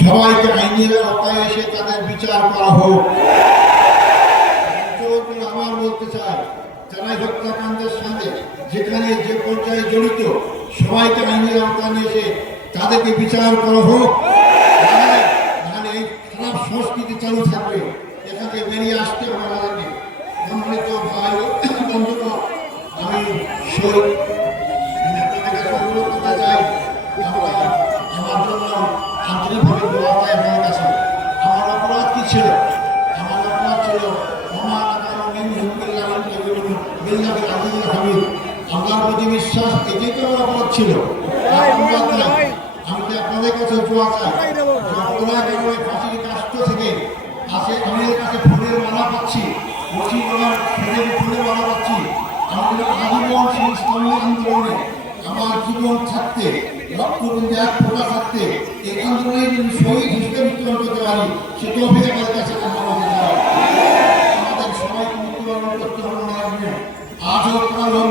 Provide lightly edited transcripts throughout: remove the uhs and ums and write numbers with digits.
সবাইকে আইনের আওতায় এসে তাদের বিচার করা হোক। আবার বলতে চাই, যারা হত্যাকাণ্ডের সাথে যেখানে যে পর্যায়ে জড়িত সবাইকে আইনের আওতায় নিয়ে এসে তাদেরকে বিচার করা হোক। নাহলে এই খারাপ সংস্কৃতি চালু থাকবে, এখান থেকে বেরিয়ে আসতে হবে আমাদেরকে। সম্মানিত ভাই বন্ধুরা, আমি অনুরোধ করতে চাই, আমার জন্য আন্তরিকভাবে দোয়া পাই আপনার কাছে। আমার অপরাধ কি ছিল? আমার অপরাধ ছিল আল্লাহর প্রতি বিশ্বাস, এটাই তো আমার অপরাধ ছিল। আমি তো আপনাদের কাছে দোয়া চাই, ফাঁসির কাষ্ট থেকে আসে আমি এর কাছে ফুলের মালা পাচ্ছি, ফুলের মালা পাচ্ছি। আমাদের আজীবন সেই ইসলামী আন্দোলনে আমার জীবন থাকতে, রক্তবিন্দু এক ফোঁটা থাকতে এই আন্দোলনে যদি শহীদ হিসেবে মৃত্যুবরণ করতে পারি, সে তৌফিক আমাদের কাছে আমাদের সবাইকে মৃত্যুবরণ করতে হবে না। আজও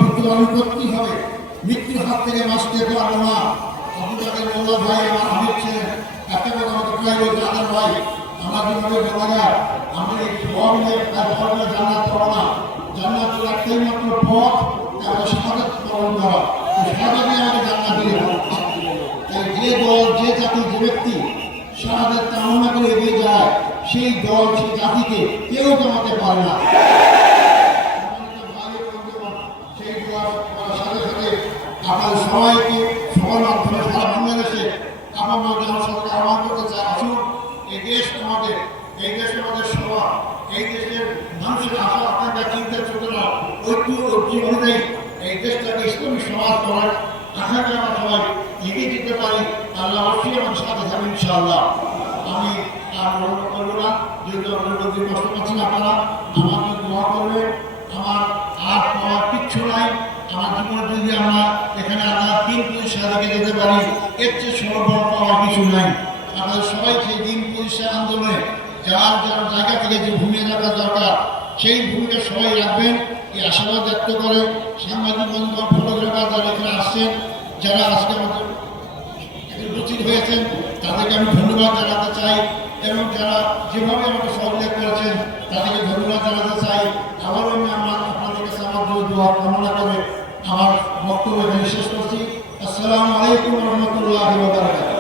মৃত্যুবরণ করতেই হবে, মৃত্যুর হাত থেকে বাঁচতে পারবো না। আপনাদের মোল্লা ভাই আমার হাবিব ছিলেন, একটা কথা আমাকে প্রায় বলতে, আদার ভাই আমার জীবনে বলা যায় আমি এই সব জান্নাত পাবো না। জান্নাতের একটাই মাত্র পথ, শাহাদাত পালন করা। শাহাদাতই আমাকে জান্নাত দিয়ে তাই যে দল, যে জাতি, যে ব্যক্তি শাহাদাত কামনা করে এগিয়ে যায়, সেই দল, সেই জাতিকে কেউ জমাতে পারে না। সেই দোয়ার সাথে সাথে আপনাদের সবাইকে সবার মাধ্যমে সারা বাংলাদেশে আমার জনসংখ্যা আহ্বান করতে চাই, আসুন এই দেশ আমাদের, এই দেশ আমাদের সভা, এই দেশের মানুষের আশা আকাঙ্ক্ষা চিন্তা চেতনা ঐক্য অনুযায়ী এই দেশটাকে ইসলামী সমাজ করার আশাকে আমরা সবাই এগিয়ে যেতে পারি। আল্লাহ অবশ্যই আমাদের সাথে থাকবেন ইনশাআল্লাহ। আমি আর মনে করবো না, যেহেতু আপনার প্রতি কষ্ট পাচ্ছেন, আপনারা আমাকে দোয়া করবেন। আমার আর পাওয়ার কিচ্ছু নাই। আমার জীবনে যদি আমরা এখানে আমরা 3 পুলিশ সাথে যেতে পারি, এর চেয়ে সর্ববড় পাওয়ার কিছু নাই। আমাদের সবাই সেই দিন পুলিশের আন্দোলনে যার যার জায়গা থেকে যে ভূমিকা রাখা দরকার, সেই ভূমিকা সবাই রাখবেন, এই আশাবাদ ব্যক্ত করে সাংবাদিক বন্ধু, ফটোগ্রাফার যারা এখানে আসছেন, যারা আজকে আমাদের উপস্থিত হয়েছেন, তাদেরকে আমি ধন্যবাদ জানাতে চাই। এবং যারা যেভাবে আমাকে সহযোগিতা করেছেন তাদেরকে ধন্যবাদ জানাতে চাই। আবারও আমি আপনাদের কাছে আমার দোয়া কামনা করে আমার বক্তব্য এখানে শেষ করছি। আসসালামু আলাইকুম ওয়া রাহমাতুল্লাহি ওয়া বারাকাতুহু।